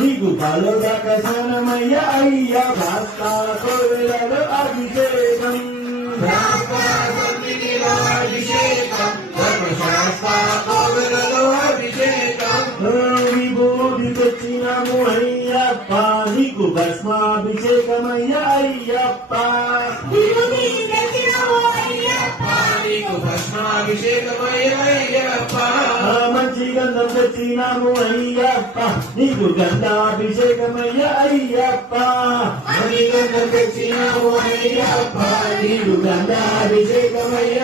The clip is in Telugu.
నీకు బలదక దాకా అయ్యప్ప నీకు భస్మాభిషేకమయ్య అయ్యప్ప నీకు భస్మాభిషేకమయ్యప్ప శ్రీగంధం తెచ్చినాము అయ్యప్ప నీకు గంధాభిషేకమయ్య అయ్యప్ప. శ్రీగంధం తెచ్చినాము అయ్యప్ప నీకు గంధాభిషేకమయ్య